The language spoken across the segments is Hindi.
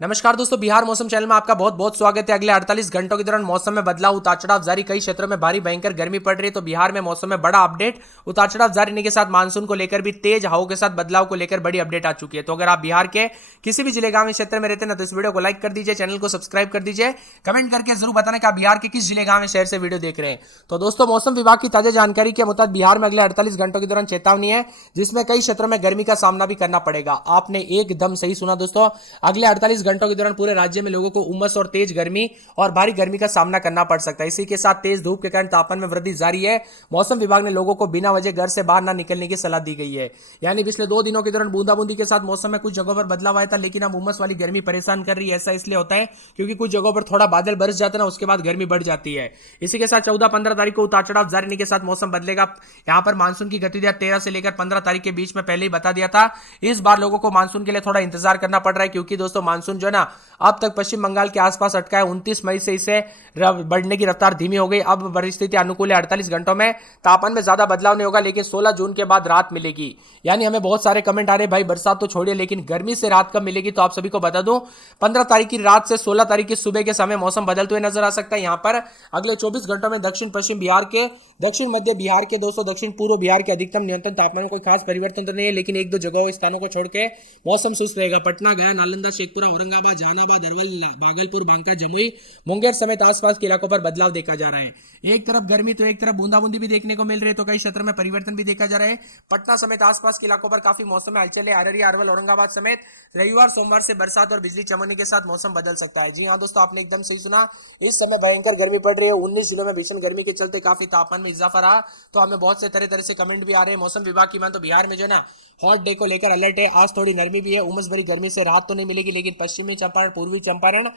नमस्कार दोस्तों, बिहार मौसम चैनल में आपका बहुत बहुत स्वागत है। अगले 48 घंटों के दौरान मौसम में बदलाव, उतार चढ़ाव जारी। कई क्षेत्रों में भारी भयंकर गर्मी पड़ रही है, तो बिहार में मौसम में बड़ा अपडेट। उतार चढ़ाव जारी रहने के साथ मानसून को लेकर भी तेज हवाओं के साथ बदलाव को लेकर बड़ी अपडेट आ चुकी है। तो अगर आप बिहार के किसी भी जिले गांव क्षेत्र में रहते हैं ना, तो इस वीडियो को लाइक कर दीजिए, चैनल को सब्सक्राइब कर दीजिए, कमेंट करके जरूर बताना कि आप बिहार के किस जिले गांव शहर से वीडियो देख रहे हैं। तो दोस्तों, मौसम विभाग की ताजा जानकारी के मुताबिक बिहार में अगले 48 घंटों के दौरान चेतावनी है, जिसमें कई क्षेत्रों में गर्मी का सामना भी करना पड़ेगा। आपने एकदम सही सुना दोस्तों, अगले 48 घंटों के दौरान पूरे राज्य में लोगों को उमस और तेज गर्मी और भारी गर्मी का सामना करना पड़ सकता है। इसी के साथ तेज धूप के कारण तापमान में वृद्धि जारी है। मौसम विभाग ने लोगों को बिना वजह घर से बाहर ना निकलने की सलाह दी गई है। यानी पिछले 2 दिनों के दौरान बूंदाबूंदी के साथ मौसम में कुछ जगहों पर बदलाव आया था, लेकिन अब उमस वाली गर्मी परेशान कर रही है। ऐसा इसलिए होता है क्योंकि कुछ जगहों पर थोड़ा बादल बरस जाता है ना, उसके बाद गर्मी बढ़ जाती है। इसी के साथ 14-15 तारीख को उतार चढ़ाव जारी रहने के साथ मौसम बदलेगा। यहां पर मानसून की गतिविधियां 13 से लेकर 15 तारीख के बीच में पहले ही बता दिया था। इस बार लोगों को मानसून के लिए थोड़ा इंतजार करना पड़ रहा है, क्योंकि दोस्तों मानसून जो है ना, अब तक पश्चिम बंगाल के आसपास अटका है। 29 मई से इसे बढ़ने की रफ्तार धीमी हो गई। अब परिस्थिति अनुकूल है। 48 घंटों में तापमान में ज्यादा बदलाव नहीं होगा, लेकिन 16 जून के बाद रात मिलेगी। यानी हमें बहुत सारे कमेंट आ रहे हैं, भाई बरसात तो छोड़िए, लेकिन गर्मी से रात कब मिलेगी? तो आप सभी को बता दूं, 15 तारीख की रात से 16 तारीख की सुबह के समय मौसम बदलते हुए नजर आ सकता है। यहां पर अगले 24 घंटों में दक्षिण पश्चिम बिहार के, दक्षिण मध्य बिहार के, दोस्तों दक्षिण पूर्व बिहार के अधिकतम न्यूनतम तापमान में कोई खास परिवर्तन तो नहीं है, लेकिन एक दो जगहों स्थानों को छोड़ के मौसम शुष्क रहेगा। पटना, गया, नालंदा, शेखपुरा, औरंगाबाद, जहानाबाद, अरवल, भागलपुर, बांका, जमुई, मुंगेर समेत आसपास के इलाकों पर बदलाव देखा जा रहा है। एक तरफ गर्मी तो एक तरफ बूंदाबूंदी भी देखने को मिल रही है, तो कई क्षेत्रों में परिवर्तन भी देखा जा रहा है। पटना समेत आसपास के इलाकों पर काफी मौसम में हलचल है। अररिया, अरवल, औरंगाबाद समेत रविवार सोमवार से बरसात और बिजली चमकने के साथ मौसम बदल सकता है। जी हाँ दोस्तों, आपने एकदम सही सुना। इस समय भयंकर गर्मी पड़ रही है। 19 जिलों में भीषण गर्मी के चलते काफी तापमान में इजाफा रहा। तो हमें बहुत से तरह तरह से कमेंट भी आ रहे हैं। मौसम विभाग की मान तो बिहार में जो है ना, हॉट डे को लेकर अलर्ट है। आज थोड़ी नरमी भी है। उमस भरी गर्मी से राहत तो नहीं मिलेगी, लेकिन पश्चिमी चंपारण, पूर्वी चंपारण,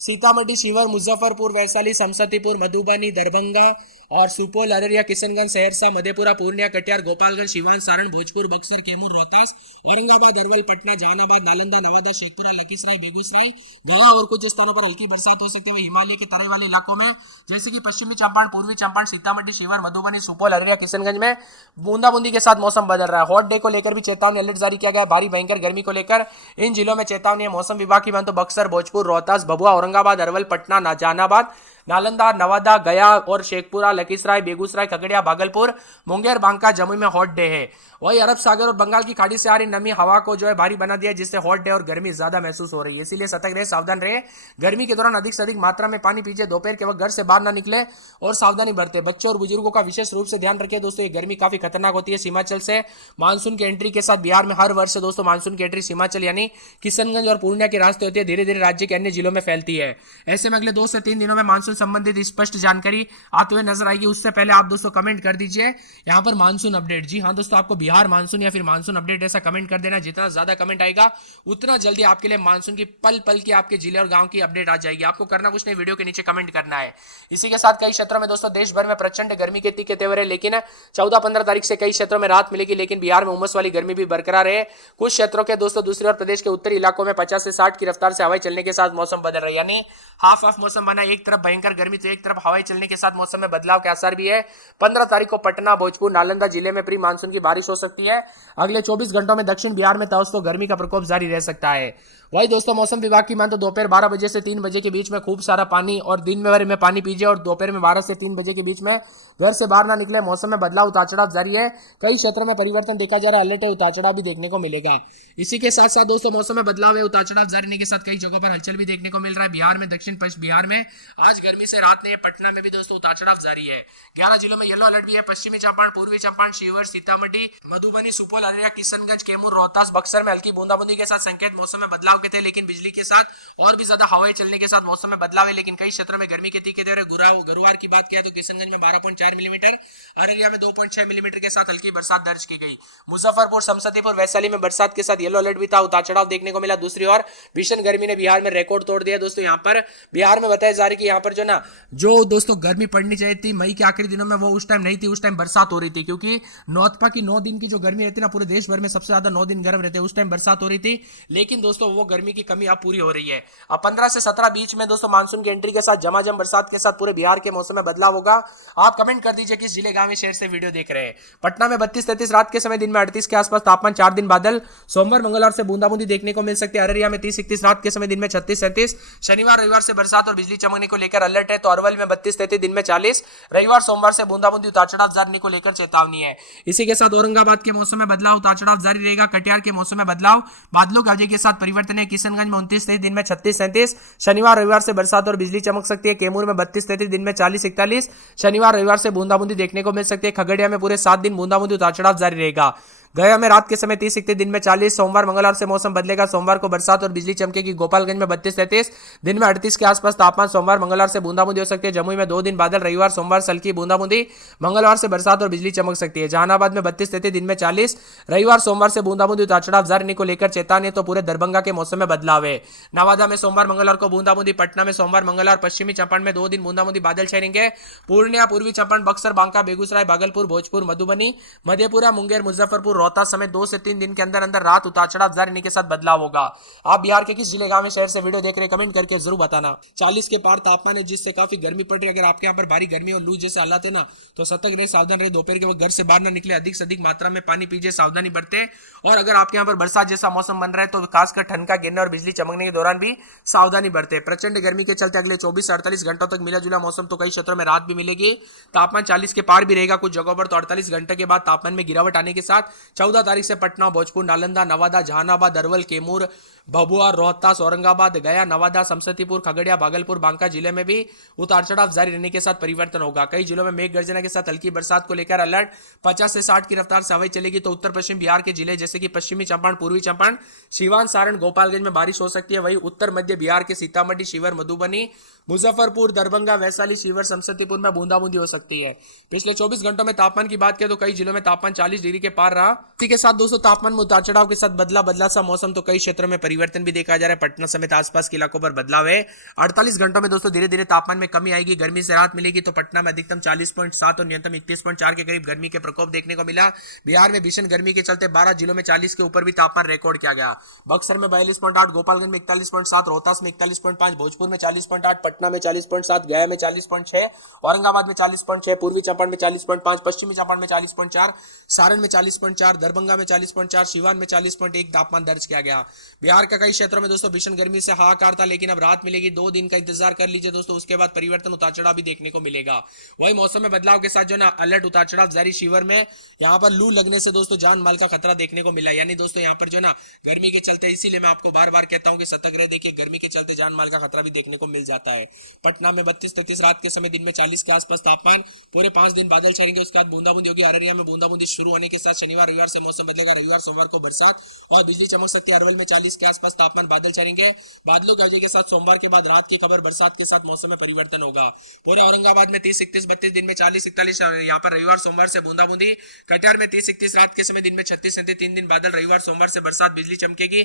सीतामढ़ी, शिवहर, मुजफ्फरपुर, वैशाली, समस्तीपुर, मधुबनी, दरभंगा और सुपौल, अररिया, किशनगंज, सहरसा, मधेपुरा, पूर्णिया, कटिहार, गोपालगंज, सिवान, सारण, भोजपुर, बक्सर, कैमूर, रोहतास, औरंगाबाद, अरवल, पटना, जहानाबाद, नालंदा, नवादा, शेखपुरा, लखीसराय, बेगूसराय, गया और कुछ स्थानों पर हल्की बरसात हो सकती है। हिमालय के तराई वाले इलाकों में जैसे कि पश्चिमी चंपारण, पूर्वी चंपारण, सीतामढ़ी, शिवहर, मधुबनी, सुपौल, अररिया, किशनगंज में बूंदाबूंदी के साथ मौसम बदल रहा है। हॉट डे को लेकर भी चेतावनी अलर्ट जारी किया गया है। भारी भयंकर गर्मी को लेकर इन जिलों में चेतावनी है। मौसम विभाग की मान तो बक्सर, भोजपुर, रोहतास, भभुआ, औरंगाबाद, अरवल, पटना, जहानाबाद, नालंदा, नवादा, गया और शेखपुरा, लखीसराय, बेगूसराय, खगड़िया, भागलपुर, मुंगेर, बांका, जमुई में हॉट डे है। वही अरब सागर और बंगाल की खाड़ी से आ रही नमी हवा को जो है भारी बना दिया है, जिससे हॉट डे और गर्मी ज्यादा महसूस हो रही है। इसीलिए सतर्क रहे, सावधान रहे। गर्मी के दौरान अधिक से अधिक मात्रा में पानी पीजिए। दोपहर के वक्त घर से बाहर ना निकले और सावधानी बरते। बच्चों और बुजुर्गों का विशेष रूप से ध्यान रखें। दोस्तों, ये गर्मी काफी खतरनाक होती है। हिमाचल से मानसून की एंट्री के साथ बिहार में हर वर्ष दोस्तों मानसून की एंट्री हिमाचल यानी किशनगंज और पूर्णिया के रास्ते होती है, धीरे धीरे राज्य के अन्य जिलों में फैलती है। ऐसे में अगले 2 से 3 दिनों में मानसून संबंधित स्पष्ट जानकारी आते हुए नजर आएगी। उससे पहले आप दोस्तों कमेंट कर दीजिए यहाँ पर मानसून अपडेट। जी हाँ दोस्तों, आपको बिहार मानसून या फिर मानसून अपडेट ऐसा कमेंट कर देना। जितना ज्यादा कमेंट आएगा उतना जल्दी आपके लिए मानसून की पल पल की आपके जिले और गांव की अपडेट आ जाएगी। आपको करना कुछ नहीं, वीडियो के नीचे कमेंट करना है। इसी के साथ कई क्षेत्रों में दोस्तों देश भर में प्रचंड गर्मी के तीखे तेवर है, लेकिन 14-15 तारीख से कई क्षेत्रों में राहत मिलेगी, लेकिन बिहार में उमस वाली गर्मी भी बरकरार है। कुछ क्षेत्रों के दोस्तों दूसरी ओर प्रदेश के उत्तरी इलाकों में 50 से 60 की रफ्तार से हवाएं चलने के साथ मौसम बदल रहा है। यानी हाफ ऑफ मौसम बना। एक तरफ भयंकर गर्मी तो एक तरफ हवाएं चलने के साथ मौसम में बदलाव के आसार भी है। 15 तारीख को पटना, भोजपुर, नालंदा जिले में प्री मानसून की बारिश हो सकती है। अगले 24 घंटों में दक्षिण बिहार में दोस्तों गर्मी का प्रकोप जारी रह सकता है। वही दोस्तों मौसम विभाग की मान तो दोपहर 12 बजे से 3 बजे के बीच में खूब सारा पानी और दिन में पानी पीजिए, और दोपहर में 12 से 3 बजे के बीच में घर से बाहर ना निकले। मौसम में बदलाव, उतार चढ़ाव जारी है। कई क्षेत्रों में परिवर्तन देखा जा रहा है। अलर्ट है, उतार चढ़ाव भी देखने को मिलेगा। इसी के साथ साथ दोस्तों मौसम में बदलाव है, उतार चढ़ाव जारी रहने के साथ कई जगहों पर हलचल भी देखने को मिल रहा है। बिहार में, दक्षिण पश्चिम बिहार में आज गर्मी से राहत नहीं है। पटना में भी दोस्तों उतार चढ़ाव जारी है। 11 जिलों में येलो अलर्ट भी है। पश्चिमी चंपारण, पूर्वी चंपारण, शिवहर, सीतामढ़ी, मधुबनी, सुपौल, अररिया, किशनगंज, कैमूर, रोहतास, बक्सर में हल्की बूंदाबूंदी के साथ संकेत मौसम में बदलाव के थे, लेकिन बिजली के साथ और भी ज्यादा हवाएं चलने के साथ मौसम में बदलाव है। लेकिन कई क्षेत्रों में गर्मी के तीखे तेवर। गुरुवार की बात किया तो किशनगंज में 12.4 मिलीमीटर, अररिया में 2.6 मिलीमीटर के साथ हल्की बरसात दर्ज की गई। मुजफ्फरपुर, समस्तीपुर, वैशाली में बरसात के साथ येलो अलर्ट भी था। उतार चढ़ाव देखने को मिला। दूसरी ओर भीषण गर्मी ने बिहार में रिकॉर्ड तोड़ दिया दोस्तों। यहाँ पर बिहार में बताया जा रहा है कि यहाँ पर जो ना, जो दोस्तों गर्मी पड़नी चाहिए थी मई के आखिरी दिनों में, वो उस टाइम नहीं थी। उस टाइम बरसात हो रही थी, क्योंकि नौतपा की 9 दिन की जो गर्मी रहती है ना, पूरे देश भर में सबसे ज्यादा 9 दिन गर्म रहते हैं, उस टाइम बरसात हो रही थी। लेकिन दोस्तों वो गर्मी की कमी अब पूरी हो रही है। अब 15 से 17 बीच में दोस्तों मानसून की एंट्री के साथ झमाझम बरसात के साथ पूरे बिहार के मौसम में बदलाव होगा। आप कमेंट कर दीजिए किस जिले गांव शहर से वीडियो देख रहे हैं। पटना में 32-33 रात के समय, दिन में 38 के आसपास तापमान, 4 दिन बादल, सोमवार मंगलवार से बूंदाबूंदी देखने को मिल सकती है। अररिया में 30-31 रात के समय, दिन में 36-37, शनिवार रविवार से बरसात और बिजली चमकने को लेकर अलर्ट है। तो अरवल में 32-33, दिन में 40, रविवार सोमवार से बूंदाबूंदी उतार चढ़ाव जारी को लेकर चेतावनी है। इसी के साथ औरंगाबाद के मौसम में बदलाव, उतार चढ़ाव जारी रहेगा। कटिहार के मौसम में बदलाव, बादलों के वजह के साथ परिवर्तन है। किशनगंज में 29-33, दिन में 36-37, शनिवार रविवार से बरसात और बिजली चमक सकती है। कैमूर में 32-33, दिन में 40-41, शनिवार रविवार से बूंदाबूंदी देखने को मिल सकती है। खगड़िया में पूरे 7 दिन बूंदाबूंदी उतार चढ़ाव जारी रहेगा। गया में रात के समय 30-31, दिन में 40, सोमवार मंगलवार से मौसम बदलेगा। सोमवार को बरसात और बिजली चमकेगी। गोपालगंज में 32-33, दिन में 38 के आसपास तापमान, सोमवार मंगलवार से बूंदाबूंदी हो सकती है। जमुई में 2 दिन बादल, रविवार सोमवार से हल्की बूंदाबूंदी, मंगलवार से बरसात और बिजली चमक सकती है। जहानाबाद में 32-33, दिन में 40, रविवार सोमवार से बूंदाबूंदी उतार चढ़ाव जारी को लेकर चेतावनी। तो पूरे दरभंगा के मौसम में बदलाव है। नवादा में सोमवार मंगलवार को बूंदाबूंदी, पटना में सोमवार मंगलवार, पश्चिमी चंपारण में 2 दिन बूंदाबूंदी बादल छाएंगे। पूर्णिया, पूर्वी चंपारण, बक्सर, बांका, बेगूसराय, भागलपुर, भोजपुर, मधुबनी, मधेपुरा, मुंगेर, मुजफ्फरपुर, रोहतास समेत 2 से 3 दिन के अंदर अंदर रात उतार चढ़ाव जारी के साथ बदलाव होगा। आप बिहार के किस जिले गांव में शहर से वीडियो देख रहे हैं, कमेंट करके जरूर बताना। 40 के पार तापमान है, जिससे काफी गर्मी पड़ रही है। अगर आपके यहाँ पर भारी गर्मी और लू जैसे हालात है ना, तो सतर्क रहे, सावधान रहे। दोपहर के वक्त घर से बाहर ना निकले, अधिक से अधिक मात्रा में पानी पीजिए, सावधानी बरते। और अगर आपके यहाँ पर बरसात जैसा मौसम बन रहा है, तो खासकर ठंडा गिरने और बिजली चमकने के दौरान भी सावधानी बरते। प्रचंड गर्मी के चलते अगले 24 से 48 घंटों तक मिला जुला मौसम, तो कई क्षेत्रों में राहत भी मिलेगी। तापमान 40 के पार भी रहेगा कुछ जगहों पर। तो 48 घंटे के बाद तापमान में गिरावट आने के साथ 14 तारीख से पटना, भोजपुर, नालंदा, नवादा, जहानाबाद, अरवल, कैमूर, भभुआ, रोहतास, औरंगाबाद, गया, नवादा, समस्तीपुर, खगड़िया, भागलपुर, बांका जिले में भी उतार चढ़ाव जारी रहने के साथ परिवर्तन होगा। कई जिलों में मेघ गर्जना के साथ हल्की बरसात को लेकर अलर्ट। 50 से 60 की रफ्तार से हवाएं चलेगी। तो उत्तर पश्चिम बिहार के जिले जैसे कि पश्चिमी चंपारण, पूर्वी चंपारण, सीवान, सारण, गोपालगंज में बारिश हो सकती है। वहीं उत्तर मध्य बिहार के सीतामढ़ी, शिवहर, मधुबनी, मुजफ्फरपुर, दरभंगा, वैशाली, शिवहर, समस्तीपुर में बूंदाबूंदी हो सकती है। पिछले 24 घंटों में तापमान की बात करें तो कई जिलों में तापमान 40 डिग्री के पार रहा। इसी के साथ दोस्तों तापमान में उतार चढ़ाव के साथ बदला सा मौसम, तो कई क्षेत्रों में परिवर्तन भी देखा जा रहा है। पटना समेत आसपास के इलाकों पर बदलाव है। 48 घंटों में दोस्तों धीरे धीरे तापमान में कमी आएगी, गर्मी से राहत मिलेगी। तो पटना में अधिकतम 40.7 और न्यूनतम 31.4 के करीब गर्मी के प्रकोप देखने को मिला। बिहार में भीषण गर्मी के चलते 12 जिलों में 40 के ऊपर भी तापमान रिकॉर्ड किया गया। बक्सर में 42.8, गोपालगंज में 41.7, रोहतास में 41.5, भोजपुर में 40.8, पटना में 40.7, गया में 40.6, औरंगाबाद में 40.6, पूर्वी चंपारण में 40.5, पश्चिमी चंपारण में 40.4, सारण में 40.4, दरभंगा में 40.4, सीवान में 40.1 तापमान दर्ज किया गया। बिहार का कई क्षेत्रों में दोस्तों भीषण गर्मी से हाहाकार था, लेकिन अब राहत मिलेगी। 2 दिन का इंतजार कर लीजिए दोस्तों, उसके बाद परिवर्तन उतार चढ़ाव भी देखने को मिलेगा। वही मौसम में बदलाव के साथ जो ना अलर्ट उतार चढ़ाव जारी। शिवर में यहाँ पर लू लगने से दोस्तों जान माल का खतरा देखने को मिला। यानी दोस्तों यहाँ पर जो ना गर्मी के चलते, इसीलिए मैं आपको बार बार कहता हूँ कि सतर्क रहे। देखिए गर्मी के चलते जान माल का खतरा भी देखने को मिल जाता है। पटना में 32-33 रात के समय, दिन में 40 के आसपास तापमान, पूरे 5 दिन बादल छाएंगे, उसके बाद बूंदाबूंदी होगी। अररिया में बूंदाबूंदी शुरू होने के साथ शनिवार रविवार से मौसम बदलेगा। रविवार सोमवार को बरसात और बिजली चमक सकती है। अरवल में 40 के आसपास तापमान, बादल छाएंगे, बादलों की वजह के साथ सोमवार के बाद रात की खबर, बरसात के साथ मौसम में परिवर्तन होगा। पूरे औरंगाबाद में 30-31, 32, दिन में 40-41, यहाँ पर रविवार सोमवार से बूंदाबूंदी। कटिहार में 30-31 रात के समय, दिन में 36-37, 3 दिन बादल, रविवार सोमवार से बरसात, बिजली चमकेगी।